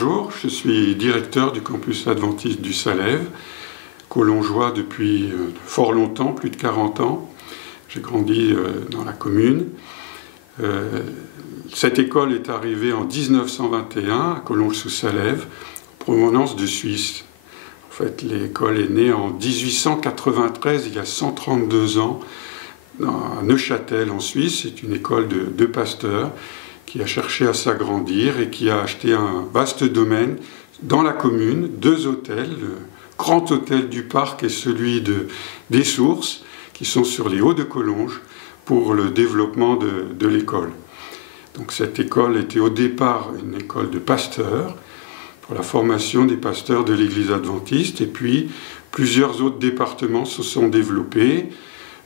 bonjour, je suis directeur du campus adventiste du Salève, collongeois depuis fort longtemps, plus de 40 ans. J'ai grandi dans la commune. Cette école est arrivée en 1921 à Collonges-sous-Salève, en provenance de Suisse. En fait, l'école est née en 1893, il y a 132 ans, à Neuchâtel en Suisse. C'est une école de deux pasteurs qui a cherché à s'agrandir et qui a acheté un vaste domaine dans la commune, deux hôtels, le grand hôtel du parc et celui des Sources, qui sont sur les Hauts de Collonges, pour le développement de l'école. Donc cette école était au départ une école de pasteurs, pour la formation des pasteurs de l'Église adventiste, et puis plusieurs autres départements se sont développés.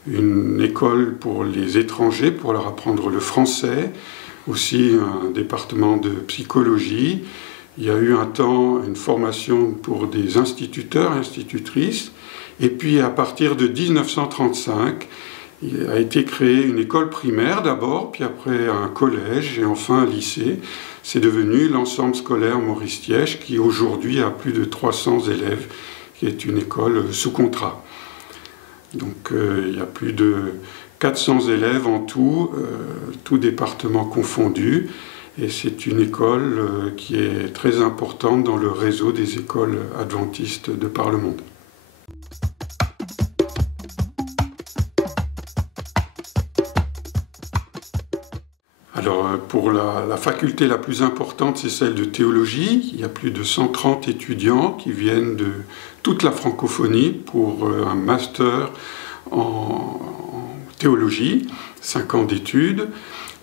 Une école pour les étrangers, pour leur apprendre le français, aussi un département de psychologie. Il y a eu un temps une formation pour des instituteurs et institutrices. Et puis à partir de 1935, il a été créé une école primaire d'abord, puis après un collège et enfin un lycée. C'est devenu l'ensemble scolaire Maurice Thiesch qui aujourd'hui a plus de 300 élèves, qui est une école sous contrat. Donc il y a plus de 400 élèves en tout, tout département confondu, et c'est une école qui est très importante dans le réseau des écoles adventistes de par le monde. Alors pour la faculté la plus importante, c'est celle de théologie. Il y a plus de 130 étudiants qui viennent de toute la francophonie pour un master en théologie, 5 ans d'études.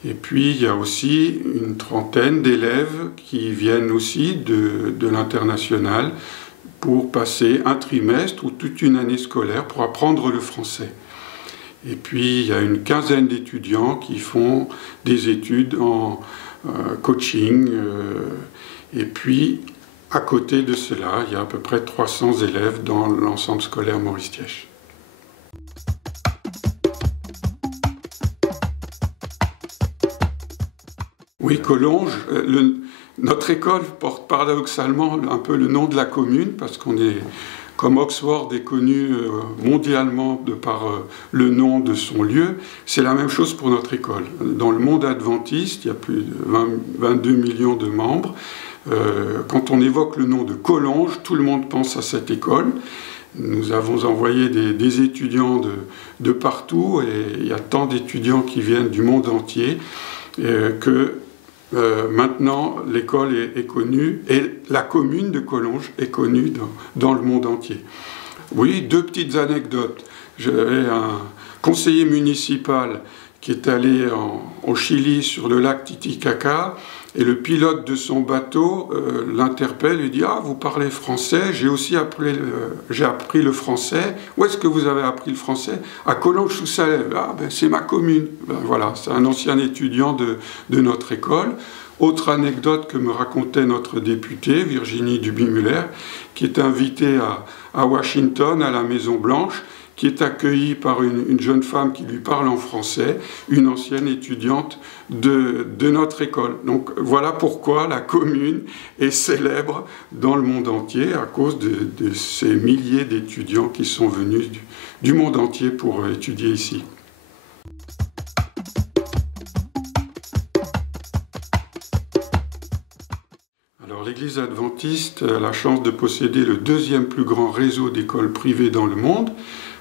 Et puis il y a aussi une trentaine d'élèves qui viennent aussi de l'international pour passer un trimestre ou toute une année scolaire pour apprendre le français. Et puis il y a une quinzaine d'étudiants qui font des études en coaching. Et puis à côté de cela, il y a à peu près 300 élèves dans l'ensemble scolaire Maurice Thiesch. Oui, Collonges, notre école porte paradoxalement un peu le nom de la commune, parce qu'on est, comme Oxford est connu mondialement de par le nom de son lieu, c'est la même chose pour notre école. Dans le monde adventiste, il y a plus de 22 millions de membres. Quand on évoque le nom de Collonges, tout le monde pense à cette école. Nous avons envoyé des étudiants de partout, et il y a tant d'étudiants qui viennent du monde entier que maintenant l'école est connue et la commune de Collonges est connue dans le monde entier. Oui, deux petites anecdotes. J'avais un conseiller municipal qui est allé au Chili sur le lac Titicaca, et le pilote de son bateau l'interpelle et dit « Ah, vous parlez français, j'ai aussi appris le français. Où est-ce que vous avez appris le français ?»« À Collonges-sous-Salève. »« Ah, ben c'est ma commune. » Ben, voilà, c'est un ancien étudiant de notre école. Autre anecdote que me racontait notre députée, Virginie Duby-Muller, qui est invitée à Washington, à la Maison-Blanche, qui est accueillie par une jeune femme qui lui parle en français, une ancienne étudiante de notre école. Donc voilà pourquoi la commune est célèbre dans le monde entier à cause de ces milliers d'étudiants qui sont venus du monde entier pour étudier ici. Alors l'Église adventiste a la chance de posséder le deuxième plus grand réseau d'écoles privées dans le monde,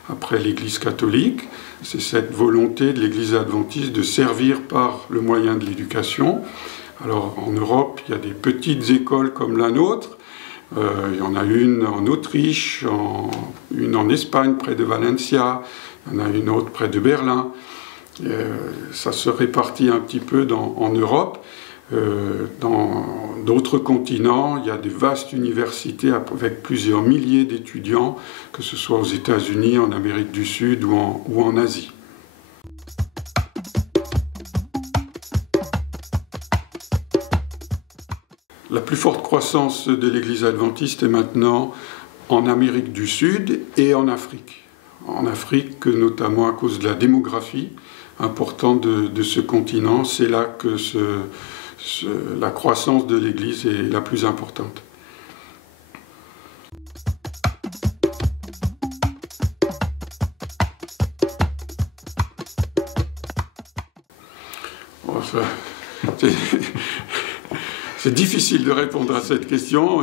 après l'Église catholique. C'est cette volonté de l'Église adventiste de servir par le moyen de l'éducation. Alors en Europe, il y a des petites écoles comme la nôtre. Il y en a une en Autriche, une en Espagne près de Valencia, il y en a une autre près de Berlin. Ça se répartit un petit peu en Europe. Dans d'autres continents, il y a des vastes universités avec plusieurs milliers d'étudiants, que ce soit aux États-Unis, en Amérique du Sud ou en Asie. La plus forte croissance de l'Église adventiste est maintenant en Amérique du Sud et en Afrique. En Afrique, notamment à cause de la démographie importante de ce continent, c'est là que la croissance de l'Église est la plus importante. C'est difficile de répondre à cette question.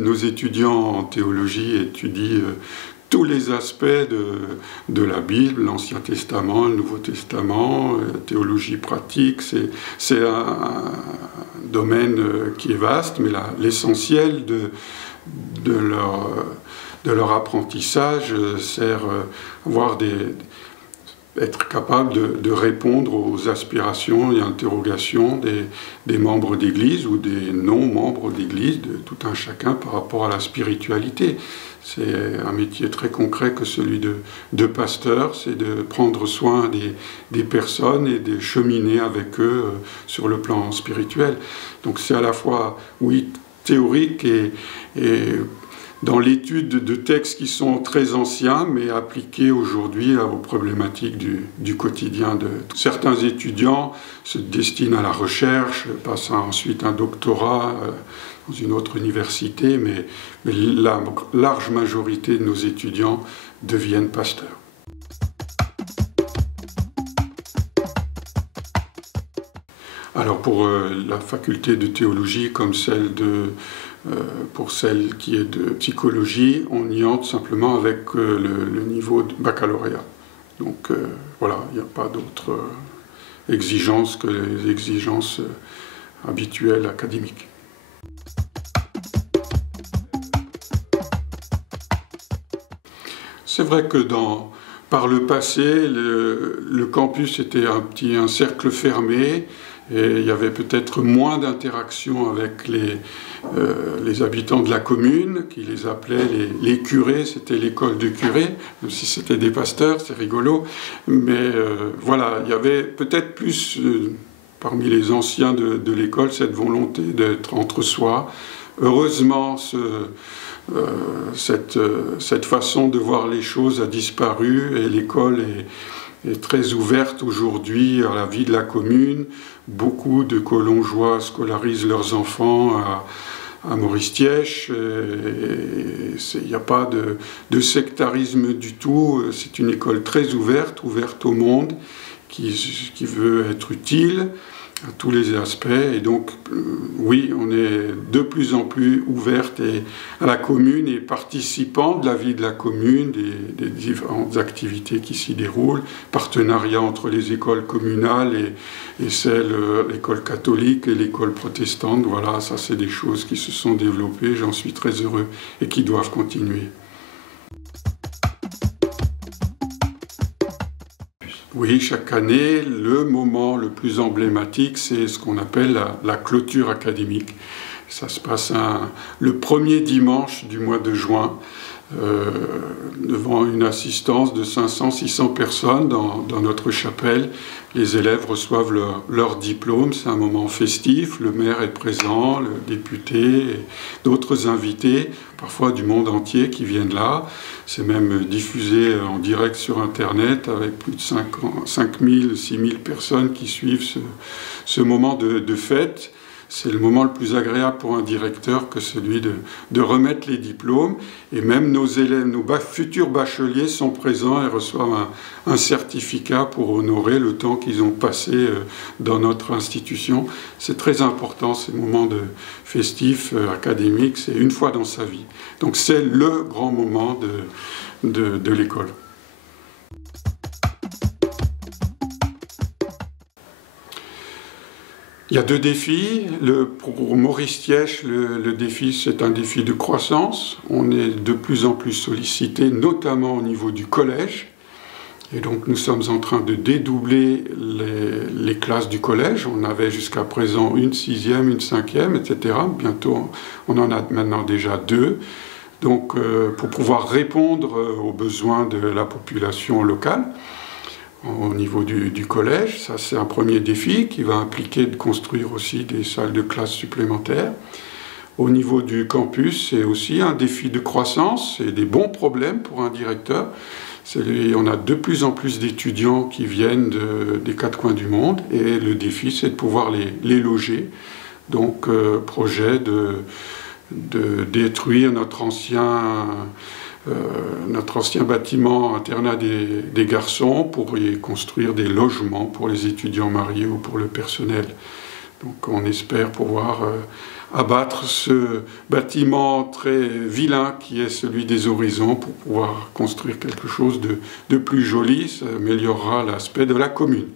Nos étudiants en théologie étudient tous les aspects de la Bible, l'Ancien Testament, le Nouveau Testament, la théologie pratique. C'est un domaine qui est vaste, mais l'essentiel de leur apprentissage sert à être capable de répondre aux aspirations et interrogations des membres d'Église ou des non-membres d'Église, de tout un chacun par rapport à la spiritualité. C'est un métier très concret que celui de pasteur, c'est de prendre soin des personnes et de cheminer avec eux sur le plan spirituel. Donc c'est à la fois, oui, théorique et dans l'étude de textes qui sont très anciens, mais appliqués aujourd'hui aux problématiques du quotidien. Certains étudiants se destinent à la recherche, passent ensuite un doctorat dans une autre université, mais la large majorité de nos étudiants deviennent pasteurs. Alors pour la faculté de théologie comme pour celle qui est de psychologie, on y entre simplement avec le niveau de baccalauréat. Donc voilà, il n'y a pas d'autres exigences que les exigences habituelles académiques. C'est vrai que par le passé, le campus était un cercle fermé, et il y avait peut-être moins d'interaction avec les habitants de la commune, qui les appelaient les curés, c'était l'école de curés, même si c'était des pasteurs, c'est rigolo. Mais voilà, il y avait peut-être plus, parmi les anciens de l'école, cette volonté d'être entre soi. Heureusement, cette façon de voir les choses a disparu et l'école est très ouverte aujourd'hui à la vie de la commune. Beaucoup de Collongeois scolarisent leurs enfants à Maurice-Thièche. Il n'y a pas de sectarisme du tout. C'est une école très ouverte au monde, qui veut être utile à tous les aspects. Et donc, oui, on est de plus en plus ouverte à la commune et participant de la vie de la commune, des différentes activités qui s'y déroulent, partenariat entre les écoles communales et l'école catholique et l'école protestante. Voilà, ça c'est des choses qui se sont développées, j'en suis très heureux, et qui doivent continuer. Oui, chaque année, le moment le plus emblématique, c'est ce qu'on appelle la clôture académique. Ça se passe le premier dimanche du mois de juin, devant une assistance de 500-600 personnes dans notre chapelle. Les élèves reçoivent leur diplôme, c'est un moment festif, le maire est présent, le député, et d'autres invités, parfois du monde entier qui viennent là. C'est même diffusé en direct sur Internet avec plus de 5000, 6000 personnes qui suivent ce moment de fête. C'est le moment le plus agréable pour un directeur que celui de remettre les diplômes. Et même nos élèves, nos futurs bacheliers sont présents et reçoivent un certificat pour honorer le temps qu'ils ont passé dans notre institution. C'est très important, ces moments festifs, académiques, c'est une fois dans sa vie. Donc c'est le grand moment de l'école. Il y a deux défis. Pour Maurice-Thièche, le défi, c'est un défi de croissance. On est de plus en plus sollicité, notamment au niveau du collège. Et donc nous sommes en train de dédoubler les classes du collège. On avait jusqu'à présent une 6e, une 5e, etc. Bientôt, on en a maintenant déjà 2. Donc pour pouvoir répondre aux besoins de la population locale, au niveau du collège, ça c'est un premier défi qui va impliquer de construire aussi des salles de classe supplémentaires. Au niveau du campus, c'est aussi un défi de croissance et des bons problèmes pour un directeur. On a de plus en plus d'étudiants qui viennent des quatre coins du monde et le défi c'est de pouvoir les loger. Donc projet de détruire notre ancien bâtiment internat des garçons pour y construire des logements pour les étudiants mariés ou pour le personnel. Donc on espère pouvoir abattre ce bâtiment très vilain qui est celui des horizons pour pouvoir construire quelque chose de plus joli. Ça améliorera l'aspect de la commune.